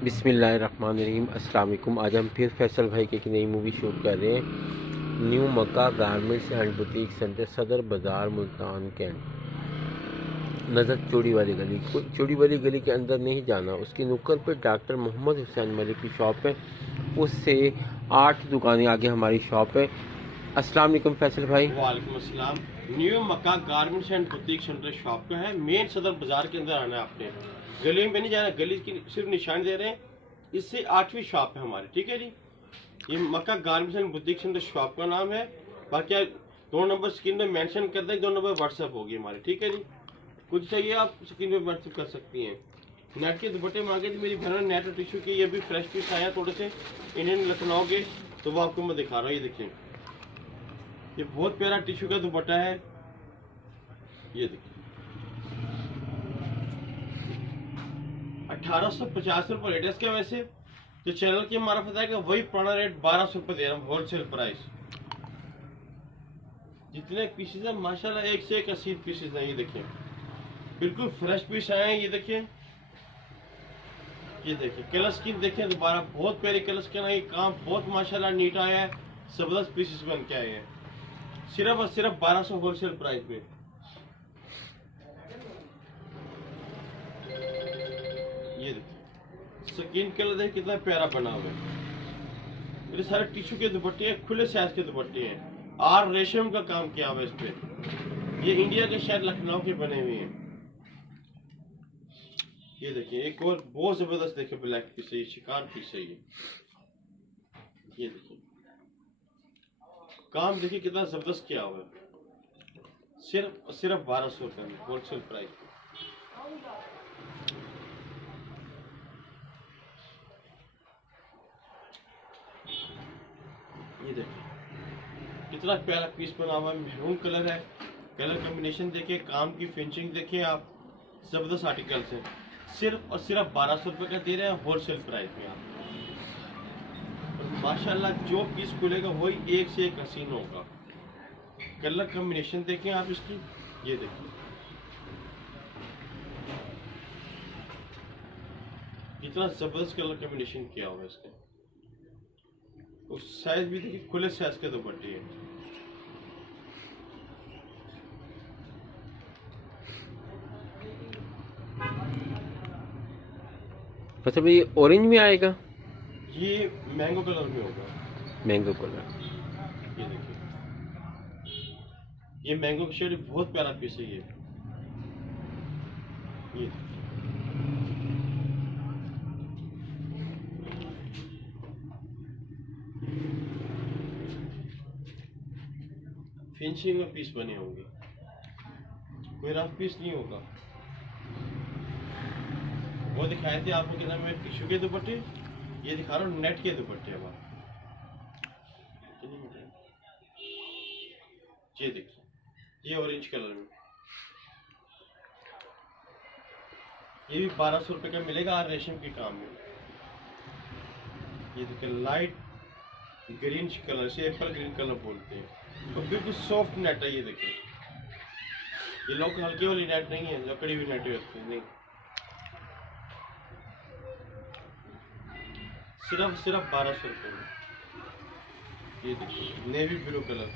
बिस्मिल्लाहिर्रहमानिर्रहीम। अस्सलाम वालेकुम। आज हम फिर फैसल भाई की एक नई मूवी शूट कर रहे हैं। New Mecca garments and boutique centre, सदर बाज़ार, मुल्तान कैंट। नज़र चूड़ी वाली गली। चूड़ी वाली गली के अंदर नहीं जाना, उसकी नुक्कड़ पर डॉक्टर मोहम्मद हुसैन मलिक की शॉप है। उससे 8 दुकानें आगे हमारी शॉप है। अस्सलाम वालेकुम फैसल भाई। वालेकुम अस्सलाम। New Mecca garments and boutique centre shop पे है। मेन सदर बाजार के अंदर आना है आपने, गली में नहीं जाना। गली की सिर्फ निशान दे रहे हैं। इससे 8वीं शॉप है हमारी, ठीक है जी। ये Makka garments and boutique centre shop का नाम है। बाकी आप 2 नंबर स्क्रीन पे मेंशन कर दें, 2 नंबर व्हाट्सएप होगी हमारी, ठीक है जी। कुछ चाहिए आप स्क्रीन पे व्हाट्सएप कर सकती हैं। नेट के दुपट्टे मांगे थे मेरी बहन ने, नेट और टिश्यू के। ये भी फ्रेश पीस आया थोड़े से इंडियन लखनऊ के, तो वो आपको मैं दिखा रहा हूँ। ये देखिए, ये बहुत प्यारा टिश्यू का दुपट्टा है। ये देखिए 1850 रुपये रेट है इसका। वैसे जो चैनल की मार्फत आएगा वही पुराना रेट 1200 रुपये दे रहा हूँ, होलसेल प्राइस। जितने पीसेज है माशाल्लाह एक से एक 80 पीसेज है। ये देखिए बिल्कुल फ्रेश पीस आए हैं। ये देखिए कलर स्कीम देखिए दोबारा, बहुत प्यारी कलर स्कीम है। काम बहुत माशाल्लाह नीट आया है, जबरदस्त पीसेस बन के आए हैं। सिर्फ और सिर्फ 1200 होलसेल प्राइस में। ये देखिए स्किन कलर देखिए कितना प्यारा बना हुआ है। मेरे सारे टिश्यू के दुपट्टे हैं, खुले साइज के दुपट्टे हैं। और रेशम का काम किया हुआ है इस पे। ये इंडिया के शायद लखनऊ के बने हुए हैं। ये देखिए एक और बहुत जबरदस्त देखिए ब्लैक पीस है, ये शिकार पीस है। ये देखिए काम देखिए कितना जबरदस्त किया हुआ है। सिर्फ 1200 रुपये में होलसेल प्राइस। ये देखिए कितना प्यारा पीस बना हुआ है, मैरून कलर है। कलर कॉम्बिनेशन देखिए, काम की फिनिशिंग देखिए आप, जबरदस्त आर्टिकल्स है। सिर्फ और सिर्फ 1200 रुपये का दे रहे हैं होलसेल प्राइस में आप। और माशाल्लाह जो पीस खुलेगा वही एक से एक हसीन होगा। कलर कॉम्बिनेशन देखें आप इसकी। ये देखिए कितना जबरदस्त कलर कॉम्बिनेशन किया हुआ है इसका। और साइज भी देखिए खुले साइज के दुपट्टे हैं। मतलब ये ऑरेंज में आएगा, ये मैंगो कलर में होगा। Mango colour. ये देखिए ये मैंगो का शेड बहुत प्यारा पीस है। ये फिनिशिंग में पीस बने होंगे, कोई रफ पीस नहीं होगा। वो दिखाए थे आपको कितना में टिश्यू के दुपट्टे, ये दिखा रहा हूँ नेट के दुपट्टे अब। ये देखिए ये ऑरेंज कलर में, ये भी 1200 रुपये का मिलेगा और रेशम के काम में। ये देखिए लाइट ग्रीन कलर से एप्पल ग्रीन कलर बोलते हैं, तो बिल्कुल सॉफ्ट नेट है। ये देखिए ये लोग हल्की वाली नेट नहीं है, लकड़ी हुई नेट है नहीं। सिर्फ 1200 रुपये में। ये देखिए नेवी ब्लू कलर।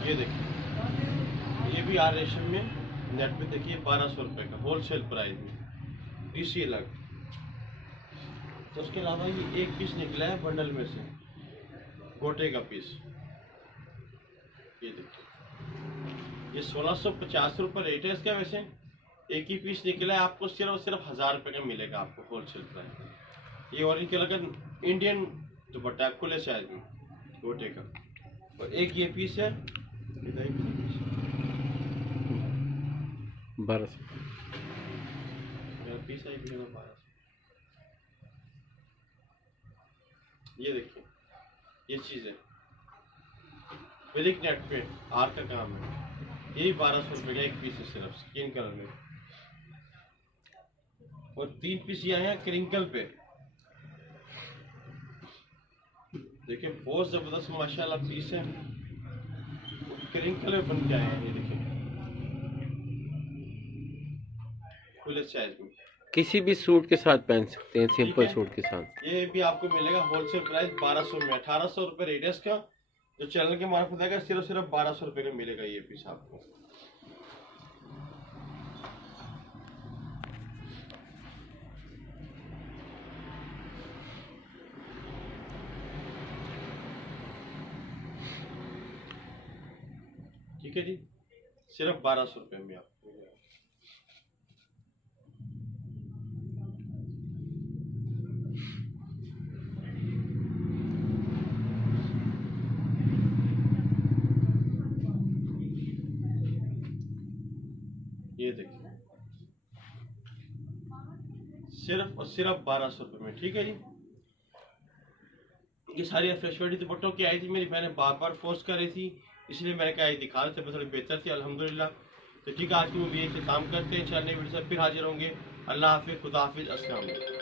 ये देखिए ये भी आर रेशम में नेट पे देखिए 1200 रुपये का होलसेल प्राइस में, इसी अलग। तो उसके अलावा ये एक पीस निकला है बंडल में से, गोटे का पीस। ये देखिए ये 1650 रुपये रेट है इसका। वैसे एक ही पीस निकला है, आपको सिर्फ और सिर्फ 1000 रुपये का मिलेगा आपको होलसेल प्राइस। ये ऑरेंज कलर का इंडियन दुपट्टा है, खुले साइज में गोटे का। और एक ये पीस है 1200। पीस है 1200। ये देखिए ये चीज है वेलिक नेट पे आर का काम है। यही 1200 रुपये का एक पीस है सिर्फ स्किन कलर में। और 3 पीस ये आए हैं क्रिंकल पे। देखिए बहुत जबरदस्त माशाल्लाह पीस है, क्रिंकल में बन के आए हैं। ये देखिए खुले साइज में, किसी भी सूट के साथ पहन सकते हैं, सिंपल है। सूट के साथ। ये भी आपको मिलेगा होलसेल प्राइस 1200 में, 1800 रुपये रेडियस का। जो चैनल के मार्फत आएगा सिर्फ 1200 रुपये का मिलेगा ये पीस आपको। ठीक है जी, सिर्फ 1200 रुपये में आपको। ये देखिए सिर्फ और सिर्फ 1200 रुपये में। ठीक है जी, ये सारी फ्रेश वाली दुपट्टों की आई थी, मेरी बहनें बार बार फोर्स कर रही थी, इसलिए मैंने कहा ये दिखा रहे थे, थोड़ी बेहतर थी अल्हम्दुलिल्लाह। तो ठीक है, आज की मूवी से काम करते हैं, इंशाअल्लाह वीडियो से फिर हाजिर होंगे। अल्लाह हाफिज़, खुदा हाफिज़, अस्सलाम वालेकुम।